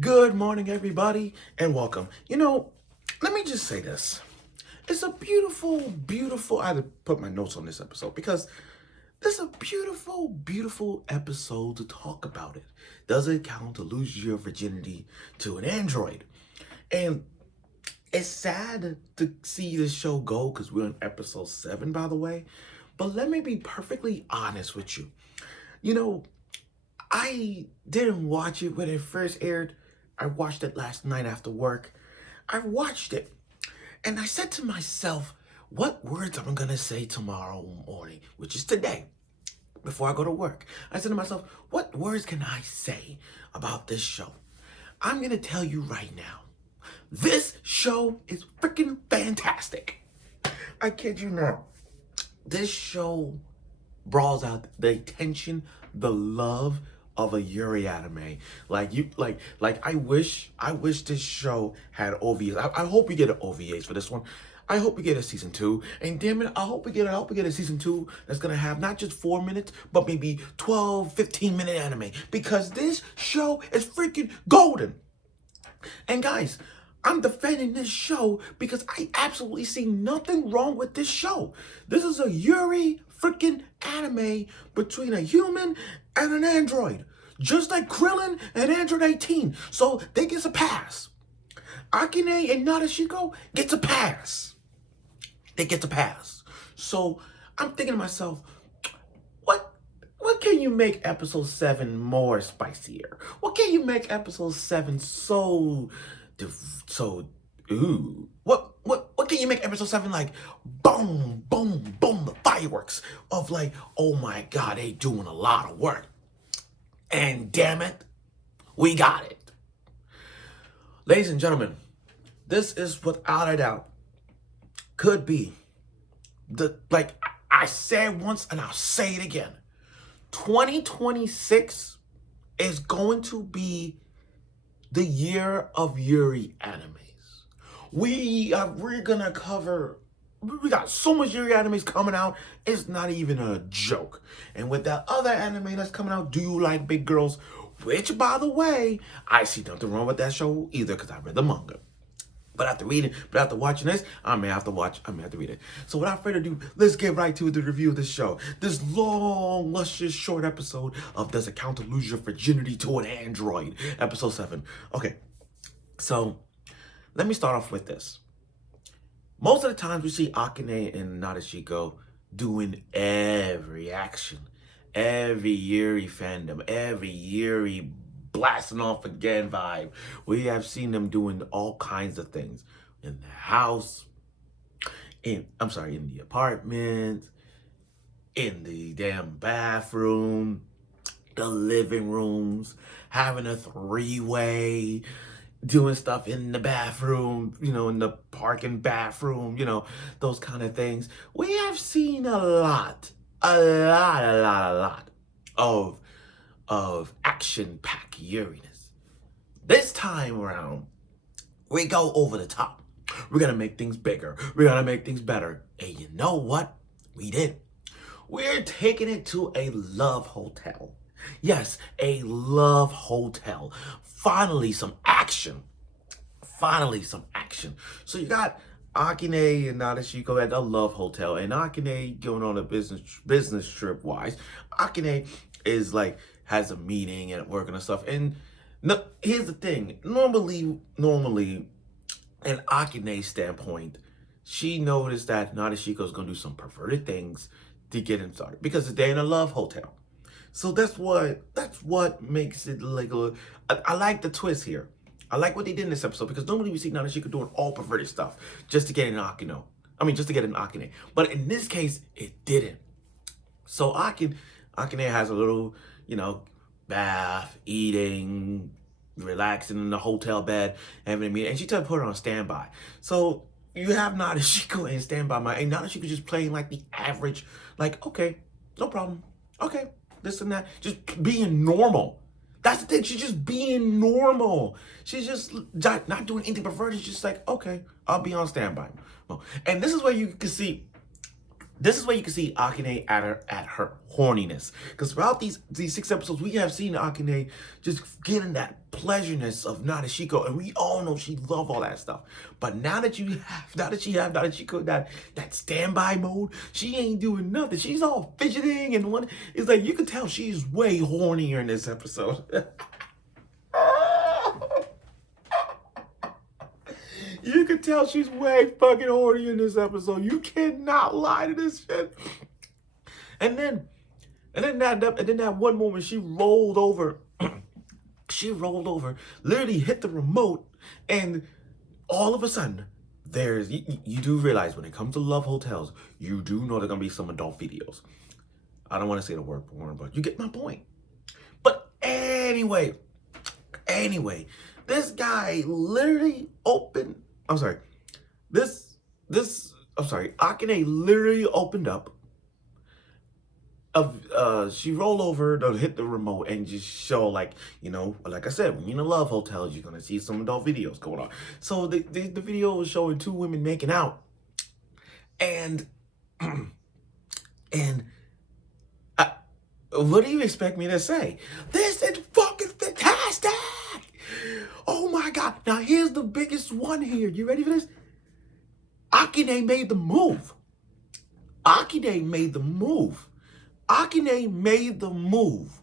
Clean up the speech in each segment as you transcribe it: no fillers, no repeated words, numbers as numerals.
Good morning, everybody, and welcome. Let me just say this. It's a beautiful. I had to put my notes on this episode because this is a beautiful episode to talk about it. Does it count to lose your virginity to an android? And it's sad to see this show go because we're on episode 7, by the way. But let me be perfectly honest with you. You know, I didn't watch it when it first aired. I watched it last night after work. I watched it and I said to myself, what words am I going to say tomorrow morning, which is today, before I go to work? I said to myself, what words can I say about this show? I'm going to tell you right now, this show is freaking fantastic. I kid you not. This show brawls out the attention, the love of a Yuri anime. I wish this show had OVAs. I hope we get an OVAs for this one. I hope we get a season 2. And damn it, I hope we get a season 2 that's gonna have not just 4 minutes, but maybe 12, 15-minute anime. Because this show is freaking golden. And guys, I'm defending this show because I absolutely see nothing wrong with this show. This is a Yuri freaking anime between a human and an android. Just like Krillin and Android 18. So they get a pass. Akane and Nadeshiko gets a pass. They get a pass. So I'm thinking to myself, what can you make episode 7 more spicier? What can you make episode 7 so ooh? What can you make episode 7 like boom, boom, boom, the fireworks of like, oh my god, they doing a lot of work. And damn it, we got it. Ladies and gentlemen, this is without a doubt could be I said once and I'll say it again. 2026 is going to be the year of Yuri animes. We're gonna cover. We got so much Yuri animes coming out. It's not even a joke. And with that other anime that's coming out, Do You Like Big Girls? Which, by the way, I see nothing wrong with that show either because I read the manga. But after watching this, I may have to read it. So without further ado, let's get right to the review of this show. This long, luscious, short episode of Does It Count to Lose Your Virginity to an Android? Episode 7. Okay, so let me start off with this. Most of the times we see Akane and Nadeshiko doing every action, every Yuri fandom, every Yuri blasting off again vibe. We have seen them doing all kinds of things in the house, in the apartment, in the damn bathroom, the living rooms, having a 3-way, doing stuff in the bathroom, in the parking bathroom, those kind of things. We have seen a lot of action-packed Uranus. This time around, we go over the top. We're gonna make things bigger. We're gonna make things better. And you know what? We did. We're taking it to a love hotel. Yes, a love hotel. Finally, some action. So you got Akane and Nadeshiko at a love hotel, and Akane going on a business trip wise. Akane is like has a meeting and working and stuff. And no, here's the thing. Normally, in Akane's standpoint, she noticed that Nadeshiko's gonna do some perverted things to get him started because they're in a love hotel. So that's what makes it like I like the twist here. I like what they did in this episode because normally we see Nadeshiko doing all perverted stuff just to get an Akane. Just to get an Akane. But in this case, it didn't. So Akane has a little, bath, eating, relaxing in the hotel bed, having a meeting, and she tried to put her on standby. So you have Nadeshiko in standby mode, and Nadeshiko just playing like the average, like, okay, no problem. Okay, this and that. Just being normal. That's the thing. She's just being normal. She's just not doing anything perverted. She's just like, okay, I'll be on standby. And this is where you can see This is where you can see Akane at her horniness. Because throughout these 6 episodes, we have seen Akane just getting that pleasureness of Nadeshiko, and we all know she love all that stuff. But now that she have Nadeshiko that standby mode, she ain't doing nothing. She's all fidgeting and one. It's like you can tell she's way hornier in this episode. You can tell she's way fucking horny in this episode. You cannot lie to this shit. And then that one moment she rolled over. She rolled over, literally hit the remote, and all of a sudden, you do realize when it comes to love hotels, you do know there's gonna be some adult videos. I don't want to say the word porn, but you get my point. But anyway, this guy literally opened. I'm sorry. Akane literally opened up. She rolled over to hit the remote and just show, like, you know, like I said, when you're in a love hotels, you're gonna see some adult videos going on. So the video was showing 2 women making out, and what do you expect me to say? This is fucking fantastic! Oh my God! Now here's the biggest one here. You ready for this? Akane made the move. Akane made the move. Akane made the move.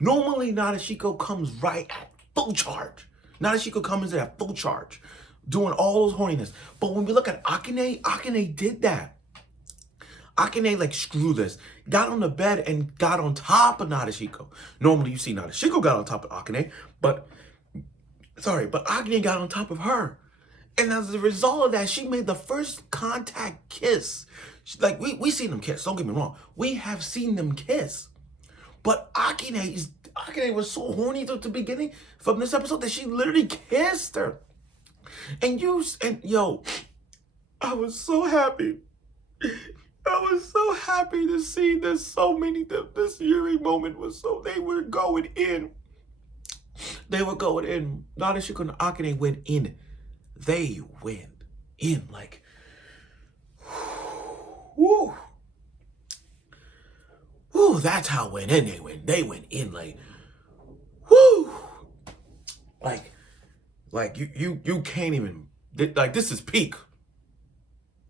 Normally, Nadeshiko comes right at full charge. Nadeshiko comes in at full charge, doing all those horniness. But when we look at Akane, Akane did that. Akane, like, screw this. Got on the bed and got on top of Nadeshiko. Normally, you see Nadeshiko got on top of Akane, but Akane got on top of her. And as a result of that, she made the first contact kiss. Like, we seen them kiss, don't get me wrong. We have seen them kiss. But Akane was so horny at the beginning from this episode that she literally kissed her. And yo, I was so happy. I was so happy to see that so many, this Yuri moment was they were going in. They were going in. Nadeshiko and Akane went in. They went in like, whoo. Whoo, that's how it went in. They went in like, whoo. Like you can't even, like, this is peak.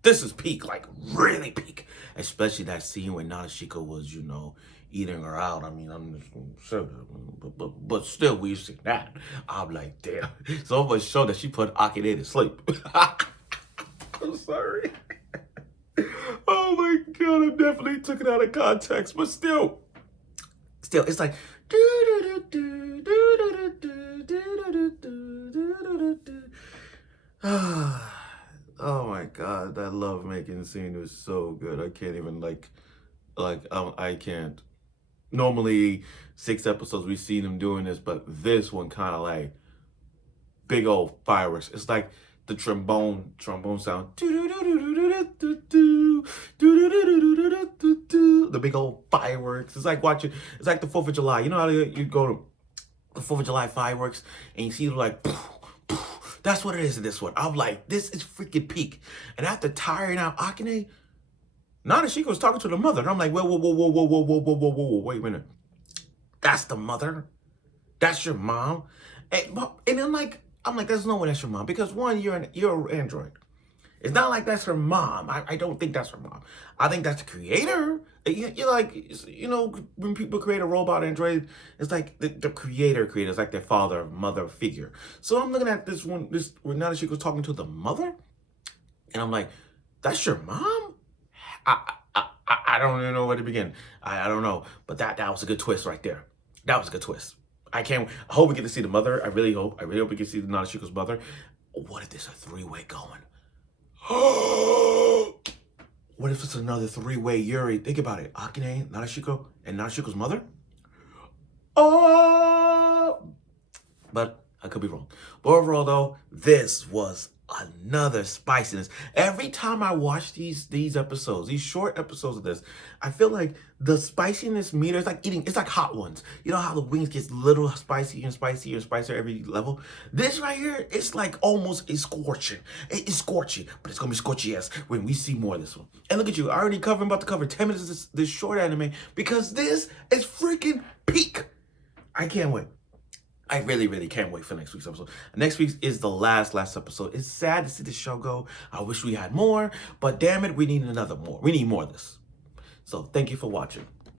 This is peak, like really peak. Especially that scene when Nadeshiko was, you know, eating her out. I mean, I'm just sure, but still, we've seen that. I'm like, damn. So much so that she put Akane to sleep. I'm sorry. Oh my God, I definitely took it out of context, but still, it's like, oh my God, that love making scene was so good. I can't even I can't. Normally 6 episodes we've seen him doing this, but this one kind of like big old fireworks. It's like the trombone sound. The big old fireworks. It's like watching. It's like the 4th of July. You know how you go to the 4th of July fireworks and you see like. That's what it is in this one. I'm like, this is freaking peak. And after tiring out Akane, Nadeshiko was talking to the mother. And I'm like, whoa, wait a minute. That's the mother? That's your mom? And I'm like, there's no way that's your mom. Because one, you're an android. It's not like that's her mom. I don't think that's her mom. I think that's the creator. You're like, you know, when people create a robot android, it's like the creator it's like their father, mother figure. So I'm looking at this when Nadeshiko's talking to the mother, and I'm like, that's your mom? I don't even know where to begin. I don't know. But that was a good twist right there. That was a good twist. I hope we get to see the mother. I really hope we get to see the Nadeshiko's mother. What if there's a 3-way going? What if it's another 3-way Yuri? Think about it. Akane, Nadeshiko, and Nadeshiko's mother? Oh! But I could be wrong. But overall, though, this was another spiciness. Every time I watch these episodes, these short episodes of this, I feel like the spiciness meter is like eating, it's like hot ones. You know how the wings gets little spicier and spicier and spicier every level? This right here, it's like almost it's scorching. It's scorching, but it's gonna be scorchy yes when we see more of this one. And look at you, I'm about to cover 10 minutes of this short anime because this is freaking peak. I can't wait. I really, really can't wait for next week's episode. Next week's is the last episode. It's sad to see the show go. I wish we had more, but damn it, we need another more. We need more of this. So thank you for watching.